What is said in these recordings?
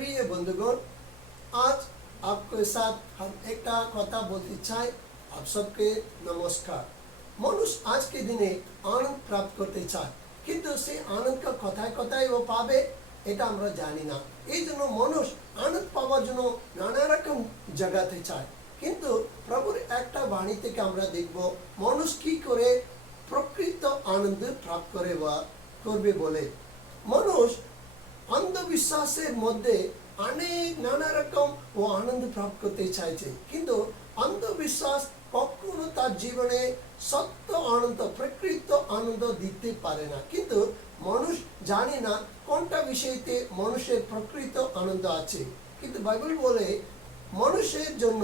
प्रिय बंधुगण, आज आपके साथ हम एक कथा बोलते चाहे। आप सबके नमस्कार। मनुष्य आज के दिने आनंद प्राप्त करते चाय, किंतु से आनंद का कथाय कथाय वो पाबे এটা আমরা জানি না। এই জন্য মানুষ আনন্দ পাওয়ার জন্য নানা রকম জায়গাতে চায়, কিন্তু প্রভুর একটা বাণী থেকে আমরা দেখব মানুষ কি করে প্রকৃত আনন্দ প্রাপ্ত করে বা করবে বলে। মানুষ অন্ধবিশ্বাসের মধ্যে অনেক নানা রকম ও আনন্দ প্রাপ্ত করতে চাইছে, কিন্তু অন্ধবিশ্বাস কখনো তার জীবনে সত্য আনন্দ প্রকৃত আনন্দ দিতে পারে না। কিন্তু মানুষ জানে না কোনটা বিষয়তে মানুষের প্রকৃত আনন্দ আছে। কিন্তু বাইবেল বলে মানুষের জন্য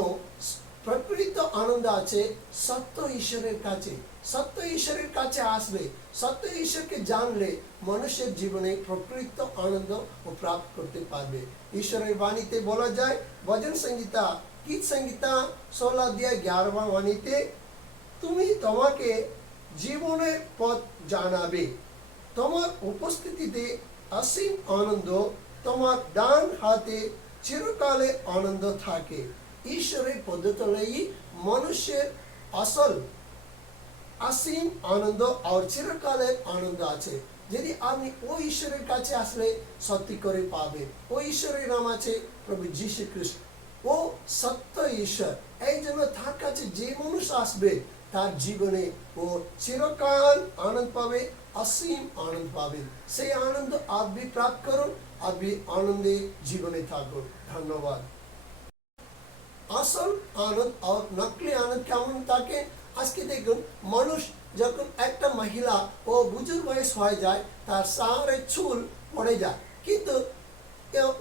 প্রকৃত আনন্দ আছে সত্য ঈশ্বরের কাছে। সত্য ঈশ্বরের কাছে আসলে, সত্য ঈশ্বরকে জানলে মানুষের জীবনে প্রকৃত আনন্দ ও প্রাপ্ত করতে পারবে। ঈশ্বরের বাণীতে বলা যায়, ভজন সংহিতা গীত সংহিতা 16 অধ্যায় 11 বাণীতে, তুমি তোমাকে জীবনের পথ জানাবে, তোমার উপস্থিতিতে অসীম আনন্দ, তোমার ডান হাতে চিরকালে আনন্দ থাকে। ঈশ্বরের পদ্ধতিতেই মানুষের আসল অসীম আনন্দ আর চিরকালের আনন্দ আছে। যদি আপনি ওই ঈশ্বরের কাছে আসলে সত্যি করে পাবে। ওই ঈশ্বরের নাম আছে প্রভু যীশু খ্রিস্ট। ও সত্য ঈশ্বর। এই জন্য তার কাছে যে মানুষ আসবে তার জীবনে ও চিরকাল আনন্দ পাবে, অসীম আনন্দ পাবে। সেই আনন্দ আপনি প্রাপ্ত করুন, আপনি আনন্দে জীবনে থাকুন। ধন্যবাদ। আসল আনন্দ আর নকলি আনন্দ কেমন থাকে আজকে দেখুন। মানুষ যখন একটা মহিলা ও বুজুর্গ বয়স হয়ে যায়, তার সারে চুল পড়ে যায়, কিন্তু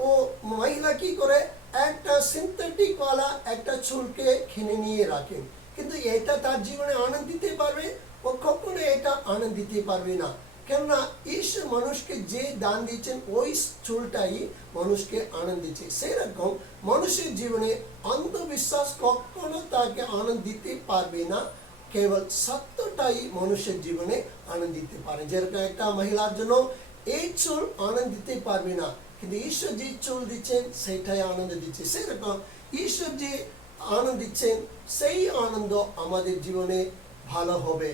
ও মহিলা কি করে একটা সিনথেটিক ওয়ালা একটা চুলকে কিনে নিয়ে রাখেন, কিন্তু এটা তার জীবনে আনন্দ দিতে পারবে? ও কখনো এটা আনন্দ দিতে পারবে না। কেননা ঈশ্বর মানুষকে যে দান দিচ্ছেন ওই চুলটাই মানুষকে আনন্দ দিচ্ছে। সেরকম মানুষের জীবনে অন্ধবিশ্বাস কখনো তাকে আনন্দ দিতে পারবে না। কেবল সত্যটাই মানুষের জীবনে আনন্দ দিতে পারে। যেরকম একটা মহিলার জন্য এই চুল আনন্দ দিতে পারবে না, কিন্তু ঈশ্বর যে চুল দিচ্ছেন সেটাই আনন্দ দিচ্ছে। সেরকম ঈশ্বর যে আনন্দ দিচ্ছেন সেই আনন্দ আমাদের জীবনে ভালো হবে।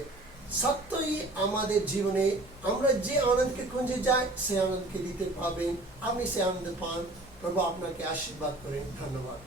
সত্যই আমাদের জীবনে আমরা যে আনন্দকে খুঁজে যাই সে আনন্দকে দিতে পাবেন। আপনি সে আনন্দ পান। প্রভু আপনাকে আশীর্বাদ করেন। ধন্যবাদ।